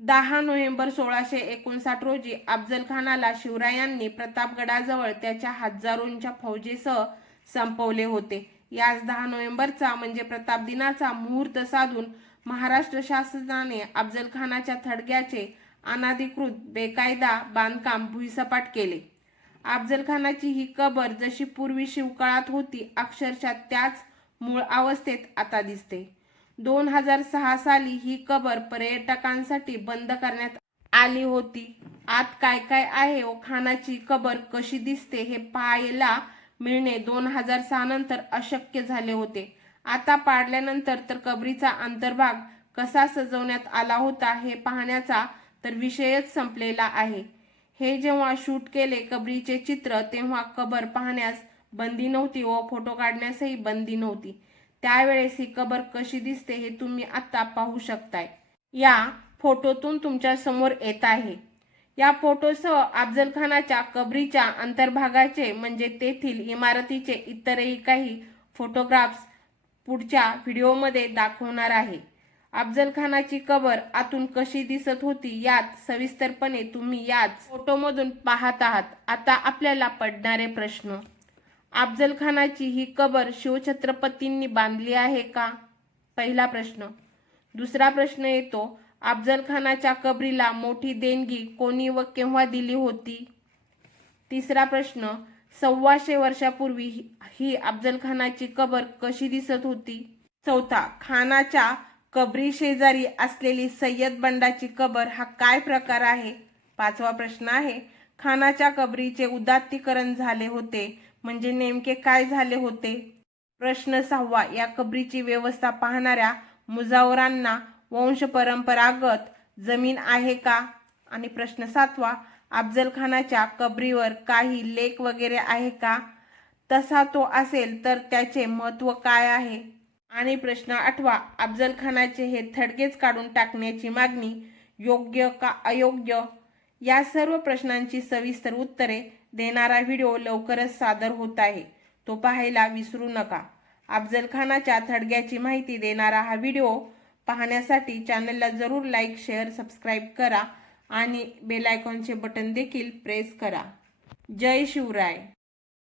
दहा नोव्हेंबर सोळाशे एकोणसाठ रोजी अफजल खानाला शिवरायांनी प्रतापगडाजवळ त्याच्या हजारोंच्या फौजेसह संपवले होते. याच दहा नोव्हेंबरचा म्हणजे प्रताप दिनाचा मुहूर्त साधून महाराष्ट्र शासनाने अफजल खानाच्या थडग्याचे अनाधिकृत बेकायदा बांधकाम भुईसपाट केले. अफजल खानाची ही कबर जशी पूर्वी शिवकाळात होती अक्षरशः त्याच मूळ अवस्थेत आता दिसते. दोन हजार सहा साली ही कबर पर्यटकांसाठी बंद करण्यात आली होती. आत काय काय आहे व खानाची कबर कशी दिसते हे पाहायला मिळणे दोन हजार सहा नंतर अशक्य झाले होते. आता पाडल्यानंतर तर कबरीचा अंतर्भाग कसा सजवण्यात आला होता हे पाहण्याचा तर विषयच संपलेला आहे. हे जेव्हा शूट केले कबरीचे चित्र तेव्हा कबर पाहण्यास बंदी नव्हती व फोटो काढण्यासही बंदी नव्हती. त्यावेळेस ही कबर कशी दिसते हे तुम्ही आता पाहू शकताय. या फोटोतून तुमच्यासमोर येत आहे. या फोटोसह अफजल खानाच्या कबरीच्या अंतर्भागाचे म्हणजे तेथील इमारतीचे इतरही काही फोटोग्राफ्स पुढच्या व्हिडिओमध्ये दाखवणार आहे. अफजल खानाची कबर आतून कशी दिसत होती यात सविस्तरपणे तुम्ही याच फोटोमधून पाहत आहात. आता आपल्याला पडणारे प्रश्न. अफजल खानाची ही कबर शिवछत्रपतींनी बांधली आहे का? पहिला प्रश्न. दुसरा प्रश्न येतो अफजल खानाच्या कबरीला मोठी देणगी कोणी व केव्हा दिली होती? तिसरा प्रश्न सव्वाशे वर्षापूर्वी ही- ही अफजल खानाची कबर कशी दिसत होती? चौथा खानाच्या कबरी शेजारी असलेली सय्यद बंडाची कबर हा काय प्रकार आहे? पाचवा प्रश्न आहे खानाच्या कबरीचे उदात्तीकरण झाले होते म्हणजे नेमके काय झाले होते? प्रश्न सहावा या कबरीची व्यवस्था पाहणाऱ्या मुजावरांना वंश परंपरागत जमीन आहे का? आणि प्रश्न सातवा अफजल खानाच्या कबरीवर काही लेख वगैरे आहे का? तसा तो असेल तर त्याचे महत्त्व काय आहे? आणि प्रश्न आठवा अफजल खानाचे हे थडगेच काढून टाकण्याची मागणी योग्य का अयोग्य? या सर्व प्रश्नांची सविस्तर उत्तरे देणारा व्हिडिओ लवकरच सादर होत आहे. तो पाहायला विसरू नका. अफजल खानाच्या थडग्याची माहिती देणारा हा व्हिडिओ पाहण्यासाठी चॅनलला जरूर लाईक शेअर सबस्क्राईब करा आणि बेलायकॉनचे बटन देखील प्रेस करा. जय शिवराय.